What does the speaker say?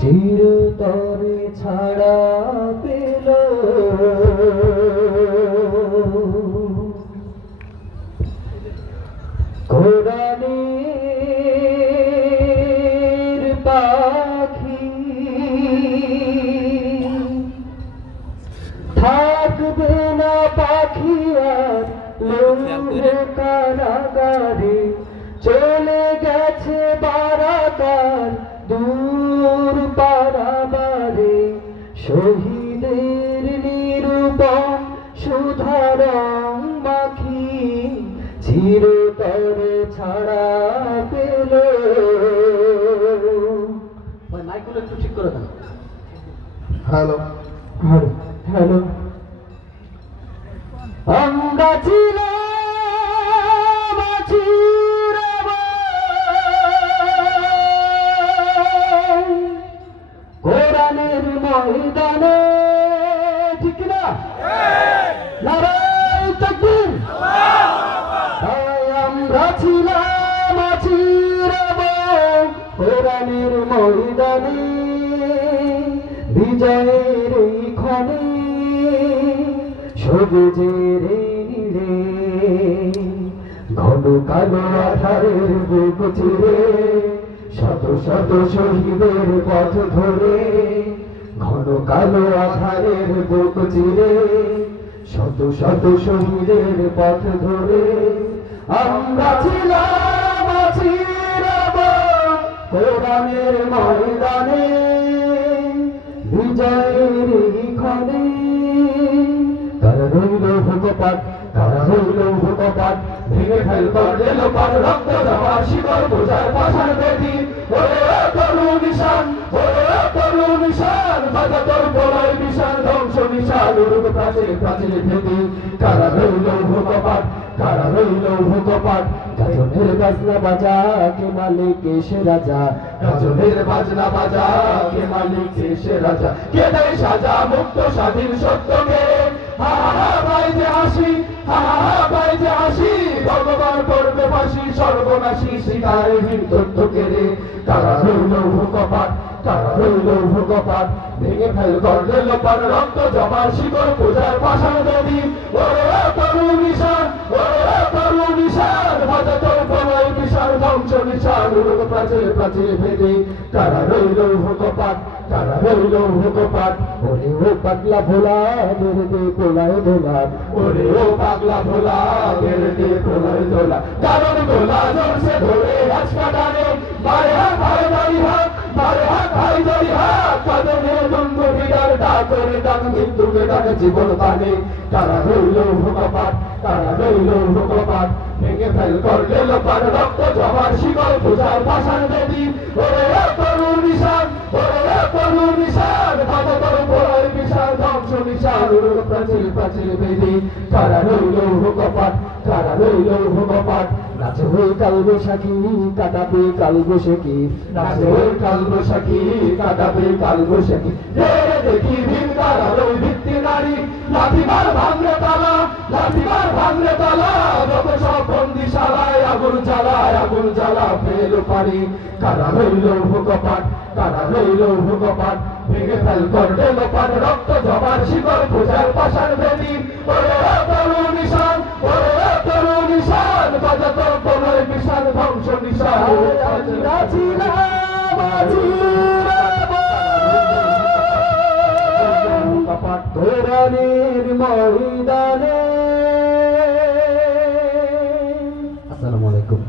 চিরতরে ছাড়া পেল কোরআনের পাখি থাকবে না পাখি আর লোহে কারাগারে চলে গেছে বারাকার দূর পারাবারে শহীদের নিরূপম সুধারং মাখি চিরতরে ছাড়া পেল। মাইকগুলো একটু ঠিক করে দেন। হ্যালো হ্যালো হ্যালো আমরা ছিলাম কোরআনের ময়দানে, ঠিক না? নারায়ে তাকবীর। আমরা ছিলাম কোরআনের ময়দানে, বিজয়ের এই ক্ষণে সবুজের নীড়ে ঘন কালো আধারের বুক চিরে শত শত শহীদের পথ ধরে, ঘন কালো আধারের বুক চিরে শত শত শহীদের পথ ধরে আমরা ছিলাম কোরআনের ময়দানে, বিজয়ের এই ক্ষণে। তারা রইল ভূকপাত, তারা রইল ভূকপাত, ভেঙে ফেল করলে লোপার রক্ত জমার শিকড় বোঝার পাশার বেদি। ওরে তরু নিশান, ওরে তরু নিশান, বাজা তোর বলয় বিশাল ধ্বংস নিশান উড়ুক প্রাচীর প্রাচীর ভেদি। তারা রইল ভূকপাত, তারা রইল ভূকপাত, গাজনের বাজনা বাজা কে মালিক এসে রাজা, গাজনের বাজনা বাজা কে মালিক এসে রাজা। কে দেয় সাজা মুক্ত স্বাধীন সত্যকে, হা হা ভাই যে হাসি, হা হা ভাই যে হাসি, ভগবান করবে ফাঁসি সর্বনাশী শিকারহীন তথ্যকে রে। তারা রইল ভূকপাত, তারা রইল ভূকপাত, ভেঙে ফেল করলে লোপার রক্ত জমার শিকড় পূজার পাশার দেবী। ওরে তরু নিশান, ওরে তরু নিশান, ভাজা তোর বলয় বিশাল ধ্বংস নিশান উড়ুক প্রাচীর প্রাচীর ভেদে। তারা রইল ভূকপাত, তারা রইল ভূকপাত। ওরে ও পাগলা ভোলা মেরে দে কোলায় দোলা, ওরে ও পাগলা ভোলা মেরে দে কোলায় দোলা। কারণ দোলা জোরসে ধরে আজকা ডানে, বারে হাত ভাই দাড়ি হাত, বারে হাত ভাই দাড়ি হাত, কাঁদনে দ্বন্দ্ব বিদার ডাক করে ডাক মৃত্যুকে ডাকে জীবন পানে। তারা রইল ভূকপাত, তারা রইল ভূকপাত, ভেঙে ফেল করলে লোপার রক্ত জমার শিকড় পূজার পাশার বেদি। ওরে তরু নিশান, ওরে তরু নিশান, বাজা তোর বলয় বিশাল ধ্বংস নিশান উড়ুক প্রাচীর প্রাচীর বেদি। তারা রইল ভূকপাত, তারা রইল ভূকপাত, নাচে হই কাল বৈশাখী কাটাবে কাল বৈশাখী, নাচে হই কাল বৈশাখী কাটাবে কাল বৈশাখী। দেখি ভীম তারা ওই ভিত্তি নারী, লাঠিমার ভাঙলে তালা, লাঠিমার ভাঙলে তালা, যত সব বন্দিশালায় আগুন জ্বালায়, আগুন জ্বালা ফেল পারি। কারা রইল ভূকপাত, কারা রইল ভূকপাত, ভেঙে ফেল করলে লোপার রক্ত জমার শিকড় পূজার পাশার বেদি। ওরে তরু নিশান, ওরে তরু নিশান, বাজা তোর বলয় বিশাল ধ্বংস নিশান। কোরআনের ময়দানে। আসসালামু আলাইকুম।